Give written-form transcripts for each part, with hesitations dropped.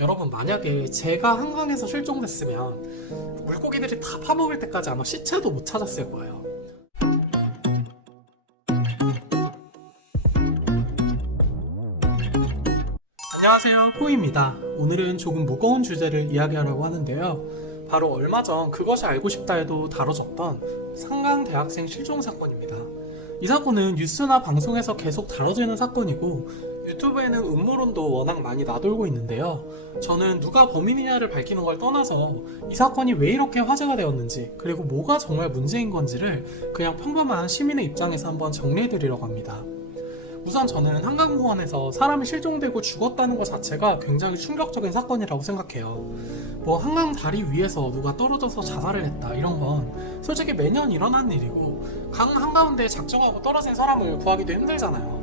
여러분, 만약에 제가 한강에서 실종됐으면 물고기들이 다 파먹을 때까지 아마 시체도 못 찾았을 거예요. 안녕하세요, 포입니다. 오늘은 조금 무거운 주제를 이야기하려고 하는데요. 바로 얼마 전 그것이 알고 싶다에도 다뤄졌던 상강 대학생 실종 사건입니다. 이 사건은 뉴스나 방송에서 계속 다뤄지는 사건이고 유튜브에는 음모론도 워낙 많이 나돌고 있는데요. 저는 누가 범인이냐를 밝히는 걸 떠나서 이 사건이 왜 이렇게 화제가 되었는지, 그리고 뭐가 정말 문제인 건지를 그냥 평범한 시민의 입장에서 한번 정리해드리려고 합니다. 우선 저는 한강공원에서 사람이 실종되고 죽었다는 것 자체가 굉장히 충격적인 사건이라고 생각해요. 한강 다리 위에서 누가 떨어져서 자살을 했다 이런 건 솔직히 매년 일어나는 일이고, 강 한가운데에 작정하고 떨어진 사람을 구하기도 힘들잖아요.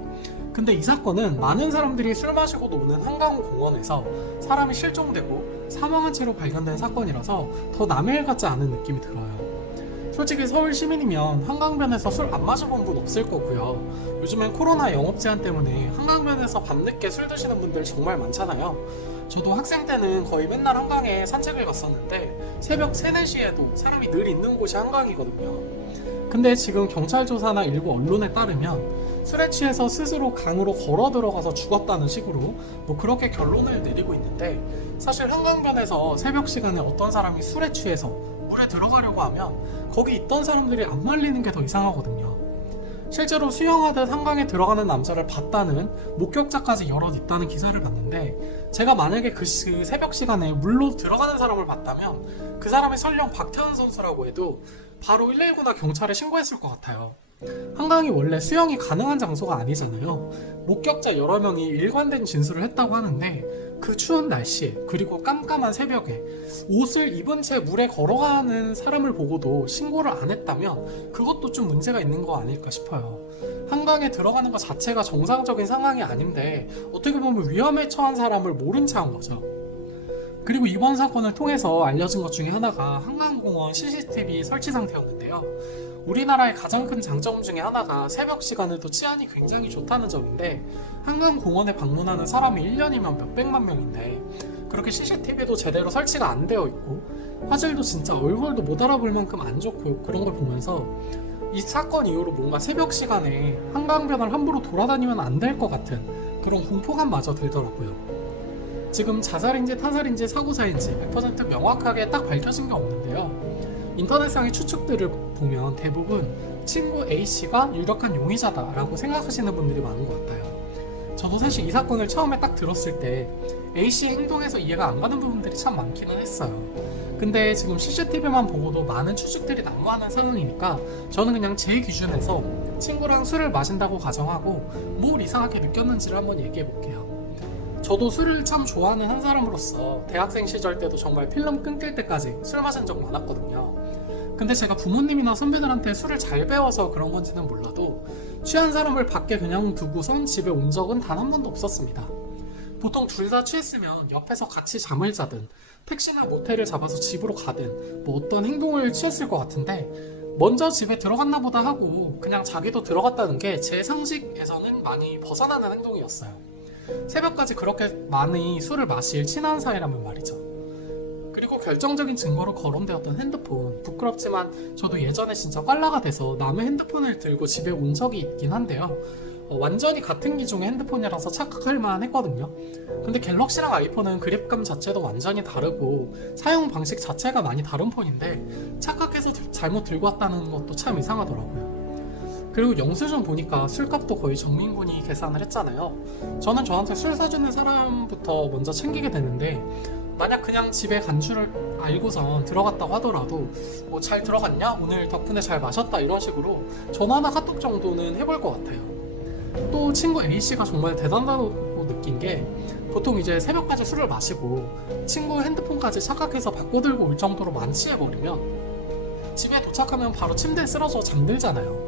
근데 이 사건은 많은 사람들이 술 마시고 노는 한강공원에서 사람이 실종되고 사망한 채로 발견된 사건이라서 더 남의 일 같지 않은 느낌이 들어요. 솔직히 서울 시민이면 한강변에서 술 안 마셔본 분 없을 거고요. 요즘엔 코로나 영업 제한 때문에 한강변에서 밤늦게 술 드시는 분들 정말 많잖아요. 저도 학생 때는 거의 맨날 한강에 산책을 갔었는데 새벽 3, 4시에도 사람이 늘 있는 곳이 한강이거든요. 근데 지금 경찰 조사나 일부 언론에 따르면 술에 취해서 스스로 강으로 걸어 들어가서 죽었다는 식으로 그렇게 결론을 내리고 있는데, 사실 한강변에서 새벽 시간에 어떤 사람이 술에 취해서 물에 들어가려고 하면 거기 있던 사람들이 안 말리는 게 더 이상하거든요. 실제로 수영하듯 한강에 들어가는 남자를 봤다는 목격자까지 여럿 있다는 기사를 봤는데, 제가 만약에 그 새벽 시간에 물로 들어가는 사람을 봤다면 그 사람이 설령 박태환 선수라고 해도 바로 119나 경찰에 신고했을 것 같아요. 한강이 원래 수영이 가능한 장소가 아니잖아요. 목격자 여러 명이 일관된 진술을 했다고 하는데, 그 추운 날씨에 그리고 깜깜한 새벽에 옷을 입은 채 물에 걸어가는 사람을 보고도 신고를 안 했다면 그것도 좀 문제가 있는 거 아닐까 싶어요. 한강에 들어가는 것 자체가 정상적인 상황이 아닌데 어떻게 보면 위험에 처한 사람을 모른 채 한 거죠. 그리고 이번 사건을 통해서 알려진 것 중에 하나가 한강공원 CCTV 설치 상태였는데요. 우리나라의 가장 큰 장점 중에 하나가 새벽 시간에도 치안이 굉장히 좋다는 점인데, 한강공원에 방문하는 사람이 1년이면 몇백만 명인데 그렇게 CCTV도 제대로 설치가 안 되어 있고 화질도 진짜 얼굴도 못 알아볼 만큼 안 좋고, 그런 걸 보면서 이 사건 이후로 뭔가 새벽 시간에 한강변을 함부로 돌아다니면 안 될 것 같은 그런 공포감마저 들더라고요. 지금 자살인지 타살인지 사고사인지 100% 명확하게 딱 밝혀진 게 없는데요. 인터넷상의 추측들을 보면 대부분 친구 A씨가 유력한 용의자다라고 생각하시는 분들이 많은 것 같아요. 저도 사실 이 사건을 처음에 딱 들었을 때 A씨의 행동에서 이해가 안 가는 부분들이 참 많기는 했어요. 근데 지금 CCTV만 보고도 많은 추측들이 난무하는 상황이니까 저는 그냥 제 기준에서 친구랑 술을 마신다고 가정하고 뭘 이상하게 느꼈는지를 한번 얘기해 볼게요. 저도 술을 참 좋아하는 한 사람으로서 대학생 시절 때도 정말 필름 끊길 때까지 술 마신 적 많았거든요. 근데 제가 부모님이나 선배들한테 술을 잘 배워서 그런 건지는 몰라도 취한 사람을 밖에 그냥 두고선 집에 온 적은 단 한 번도 없었습니다. 보통 둘 다 취했으면 옆에서 같이 잠을 자든 택시나 모텔을 잡아서 집으로 가든 어떤 행동을 취했을 것 같은데, 먼저 집에 들어갔나 보다 하고 그냥 자기도 들어갔다는 게 제 상식에서는 많이 벗어나는 행동이었어요. 새벽까지 그렇게 많이 술을 마실 친한 사이라면 말이죠. 그리고 결정적인 증거로 거론되었던 핸드폰, 부끄럽지만 저도 예전에 진짜 꽐라가 돼서 남의 핸드폰을 들고 집에 온 적이 있긴 한데요. 완전히 같은 기종의 핸드폰이라서 착각할 만한 했거든요. 근데 갤럭시랑 아이폰은 그립감 자체도 완전히 다르고 사용 방식 자체가 많이 다른 폰인데 착각해서 잘못 들고 왔다는 것도 참 이상하더라고요. 그리고 영수증 보니까 술값도 거의 정민군이 계산을 했잖아요. 저는 저한테 술 사주는 사람부터 먼저 챙기게 되는데, 만약 그냥 집에 간 줄을 알고선 들어갔다고 하더라도 잘 들어갔냐? 오늘 덕분에 잘 마셨다 이런 식으로 전화나 카톡 정도는 해볼 것 같아요. 또 친구 A씨가 정말 대단하다고 느낀 게, 보통 이제 새벽까지 술을 마시고 친구 핸드폰까지 착각해서 바꿔들고 올 정도로 만취해버리면 집에 도착하면 바로 침대에 쓰러져 잠들잖아요.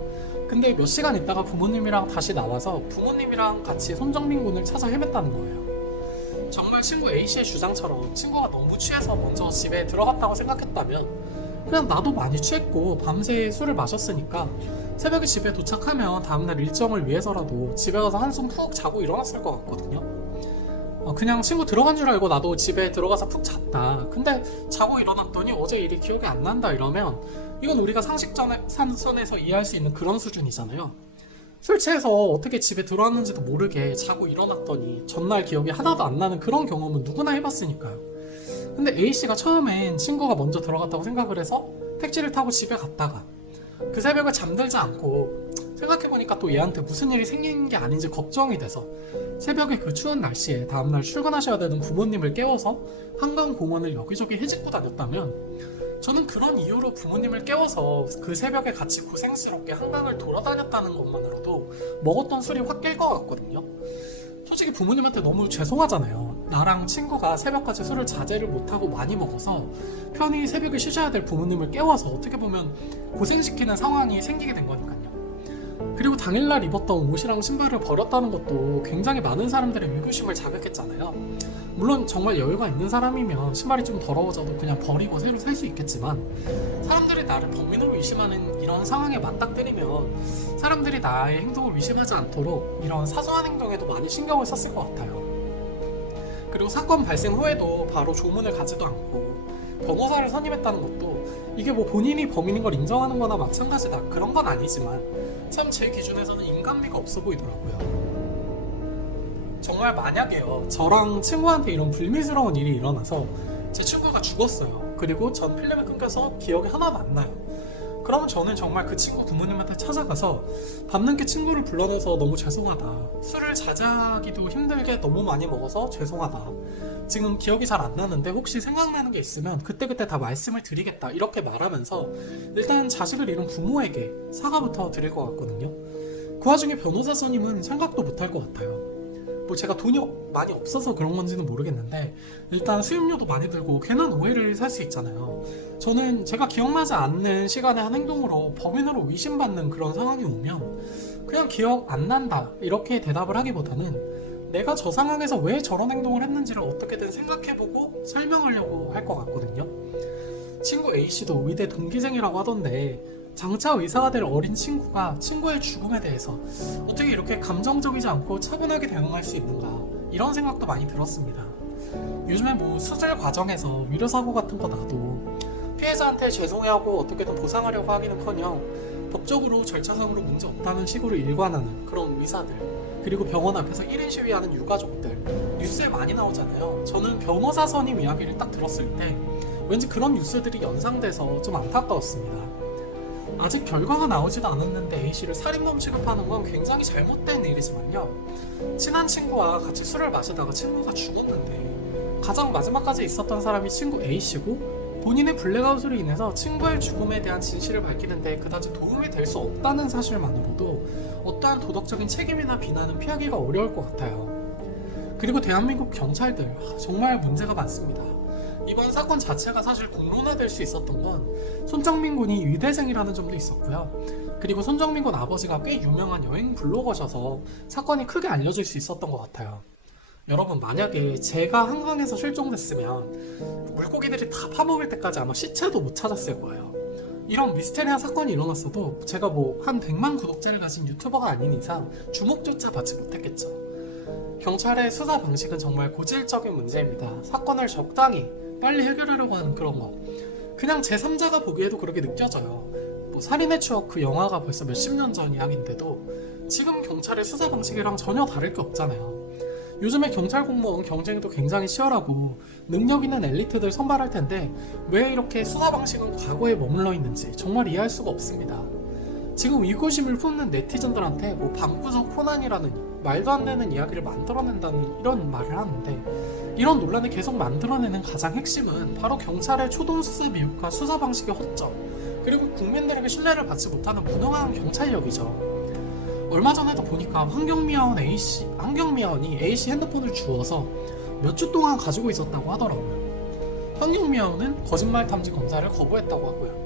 근데 몇 시간 있다가 부모님이랑 다시 나와서 부모님이랑 같이 손정민 군을 찾아 헤맸다는 거예요. 정말 친구 A씨의 주장처럼 친구가 너무 취해서 먼저 집에 들어갔다고 생각했다면 그냥 나도 많이 취했고 밤새 술을 마셨으니까 새벽에 집에 도착하면 다음날 일정을 위해서라도 집에 가서 한숨 푹 자고 일어났을 것 같거든요. 그냥 친구 들어간 줄 알고 나도 집에 들어가서 푹 잤다. 근데 자고 일어났더니 어제 일이 기억이 안 난다 이러면 이건 우리가 상식선에서 이해할 수 있는 그런 수준이잖아요. 술 취해서 어떻게 집에 들어왔는지도 모르게 자고 일어났더니 전날 기억이 하나도 안 나는 그런 경험은 누구나 해봤으니까요. 근데 A씨가 처음엔 친구가 먼저 들어갔다고 생각을 해서 택시를 타고 집에 갔다가 그 새벽에 잠들지 않고 생각해보니까 또 얘한테 무슨 일이 생긴 게 아닌지 걱정이 돼서 새벽에 그 추운 날씨에 다음날 출근하셔야 되는 부모님을 깨워서 한강공원을 여기저기 헤집고 다녔다면 저는 그런 이유로 부모님을 깨워서 그 새벽에 같이 고생스럽게 한강을 돌아다녔다는 것만으로도 먹었던 술이 확 깰 것 같거든요. 솔직히 부모님한테 너무 죄송하잖아요. 나랑 친구가 새벽까지 술을 자제를 못하고 많이 먹어서 편히 새벽에 쉬셔야 될 부모님을 깨워서 어떻게 보면 고생시키는 상황이 생기게 된 거니까요. 그리고 당일날 입었던 옷이랑 신발을 버렸다는 것도 굉장히 많은 사람들의 의구심을 자극했잖아요. 물론 정말 여유가 있는 사람이면 신발이 좀 더러워져도 그냥 버리고 새로 살 수 있겠지만 사람들이 나를 범인으로 의심하는 이런 상황에 맞닥뜨리면 사람들이 나의 행동을 의심하지 않도록 이런 사소한 행동에도 많이 신경을 썼을 것 같아요. 그리고 사건 발생 후에도 바로 조문을 가지도 않고 변호사를 선임했다는 것도 이게 뭐 본인이 범인인 걸 인정하는 거나 마찬가지다 그런 건 아니지만 참 제 기준에서는 인간미가 없어 보이더라고요. 정말 만약에요 저랑 친구한테 이런 불미스러운 일이 일어나서 제 친구가 죽었어요. 그리고 전 필름이 끊겨서 기억이 하나도 안 나요. 그러면 저는 정말 그 친구 부모님한테 찾아가서 밤늦게 친구를 불러내서 너무 죄송하다, 술을 자제하기도 힘들게 너무 많이 먹어서 죄송하다, 지금 기억이 잘 안 나는데 혹시 생각나는 게 있으면 그때그때 다 말씀을 드리겠다 이렇게 말하면서 일단 자식을 잃은 부모에게 사과부터 드릴 것 같거든요. 그 와중에 변호사 선임은 생각도 못할 것 같아요. 뭐 제가 돈이 많이 없어서 그런 건지는 모르겠는데 일단 수임료도 많이 들고 괜한 오해를 살 수 있잖아요. 저는 제가 기억나지 않는 시간에 한 행동으로 범인으로 의심받는 그런 상황이 오면 그냥 기억 안 난다 이렇게 대답을 하기보다는 내가 저 상황에서 왜 저런 행동을 했는지를 어떻게든 생각해보고 설명하려고 할 것 같거든요. 친구 A씨도 의대 동기생이라고 하던데 장차 의사가 될 어린 친구가 친구의 죽음에 대해서 어떻게 이렇게 감정적이지 않고 차분하게 대응할 수 있는가 이런 생각도 많이 들었습니다. 요즘에 뭐 수술 과정에서 위로사고 같은 거 나도 피해자한테 죄송해하고 어떻게든 보상하려고 하기는커녕 법적으로 절차상으로 문제 없다는 식으로 일관하는 그런 의사들, 그리고 병원 앞에서 1인 시위하는 유가족들 뉴스에 많이 나오잖아요. 저는 변호사 선임 이야기를 딱 들었을 때 왠지 그런 뉴스들이 연상돼서 좀 안타까웠습니다. 아직 결과가 나오지도 않았는데 A씨를 살인범 취급하는 건 굉장히 잘못된 일이지만요. 친한 친구와 같이 술을 마시다가 친구가 죽었는데 가장 마지막까지 있었던 사람이 친구 A씨고 본인의 블랙아웃으로 인해서 친구의 죽음에 대한 진실을 밝히는데 그다지 도움이 될 수 없다는 사실만으로도 어떠한 도덕적인 책임이나 비난은 피하기가 어려울 것 같아요. 그리고 대한민국 경찰들 정말 문제가 많습니다. 이번 사건 자체가 사실 공론화될 수 있었던 건 손정민 군이 의대생이라는 점도 있었고요. 그리고 손정민 군 아버지가 꽤 유명한 여행 블로거셔서 사건이 크게 알려질 수 있었던 것 같아요. 여러분 만약에 제가 한강에서 실종됐으면 물고기들이 다 파먹을 때까지 아마 시체도 못 찾았을 거예요. 이런 미스테리한 사건이 일어났어도 제가 뭐 한 100만 구독자를 가진 유튜버가 아닌 이상 주목조차 받지 못했겠죠. 경찰의 수사 방식은 정말 고질적인 문제입니다. 사건을 적당히 빨리 해결하려고 하는 그런 거 그냥 제3자가 보기에도 그렇게 느껴져요. 뭐 살인의 추억 그 영화가 벌써 몇십 년 전 이야기인데도 지금 경찰의 수사 방식이랑 전혀 다를 게 없잖아요. 요즘에 경찰 공무원 경쟁도 굉장히 치열하고 능력 있는 엘리트들 선발할 텐데 왜 이렇게 수사 방식은 과거에 머물러 있는지 정말 이해할 수가 없습니다. 지금 의구심을 품는 네티즌들한테 뭐 방구석 코난이라느니 말도 안 되는 이야기를 만들어낸다는 이런 말을 하는데 이런 논란을 계속 만들어내는 가장 핵심은 바로 경찰의 초동 수사 미흡과 수사 방식의 허점, 그리고 국민들에게 신뢰를 받지 못하는 무능한 경찰력이죠. 얼마 전에도 보니까 환경미화원이 A씨 핸드폰을 주워서 몇 주 동안 가지고 있었다고 하더라고요. 환경미화원은 거짓말 탐지 검사를 거부했다고 하고요.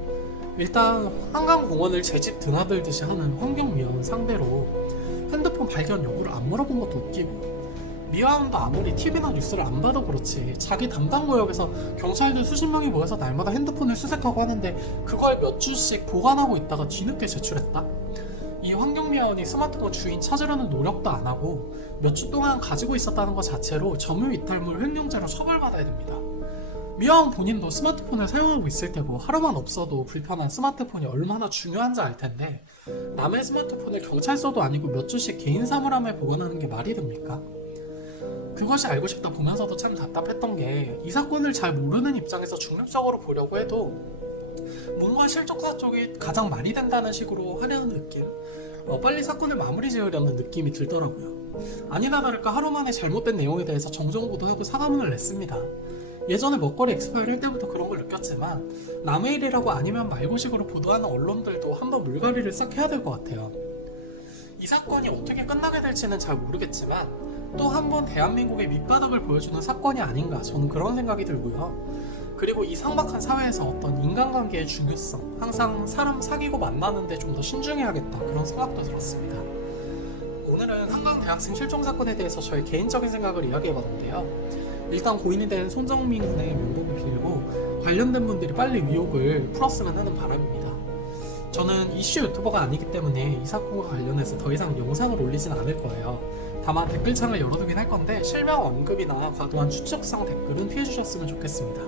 일단 한강공원을 제 집 드나들듯이 하는 환경미화원 상대로 핸드폰 발견 여부를 안 물어본 것도 웃기고, 미화원도 아무리 TV나 뉴스를 안 봐도 그렇지 자기 담당 구역에서 경찰들 수십 명이 모여서 날마다 핸드폰을 수색하고 하는데 그걸 몇 주씩 보관하고 있다가 뒤늦게 제출했다? 이 환경미화원이 스마트폰 주인 찾으려는 노력도 안 하고 몇 주 동안 가지고 있었다는 것 자체로 점유이탈물 횡령죄로 처벌받아야 됩니다. 미화원 본인도 스마트폰을 사용하고 있을 테고 하루만 없어도 불편한 스마트폰이 얼마나 중요한지 알 텐데 남의 스마트폰을 경찰서도 아니고 몇 주씩 개인 사물함에 보관하는 게 말이 됩니까? 그것이 알고 싶다 보면서도 참 답답했던 게 이 사건을 잘 모르는 입장에서 중립적으로 보려고 해도 뭔가 실족사 쪽이 가장 많이 된다는 식으로 하려는 느낌, 빨리 사건을 마무리 지으려는 느낌이 들더라고요. 아니나 다를까 하루 만에 잘못된 내용에 대해서 정정보도하고 사과문을 냈습니다. 예전에 먹거리 엑스파일 할 때부터 그런 걸 느꼈지만 남의 일이라고 아니면 말고식으로 보도하는 언론들도 한번 물갈이를 싹 해야 될 것 같아요. 이 사건이 어떻게 끝나게 될지는 잘 모르겠지만 또 한 번 대한민국의 밑바닥을 보여주는 사건이 아닌가, 저는 그런 생각이 들고요. 그리고 이 상박한 사회에서 어떤 인간관계의 중요성, 항상 사람 사귀고 만나는데 좀 더 신중해야겠다, 그런 생각도 들었습니다. 오늘은 한강 대학생 실종 사건에 대해서 저의 개인적인 생각을 이야기해봤는데요. 일단 고인이 된 손정민 군의 명복을 빌고 관련된 분들이 빨리 의혹을 풀었으면 하는 바람입니다. 저는 이슈 유튜버가 아니기 때문에 이 사건과 관련해서 더 이상 영상을 올리진 않을 거예요. 다만 댓글창을 열어두긴 할 건데 실명 언급이나 과도한 추측성 댓글은 피해주셨으면 좋겠습니다.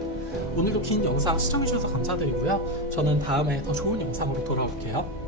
오늘도 긴 영상 시청해주셔서 감사드리고요. 저는 다음에 더 좋은 영상으로 돌아올게요.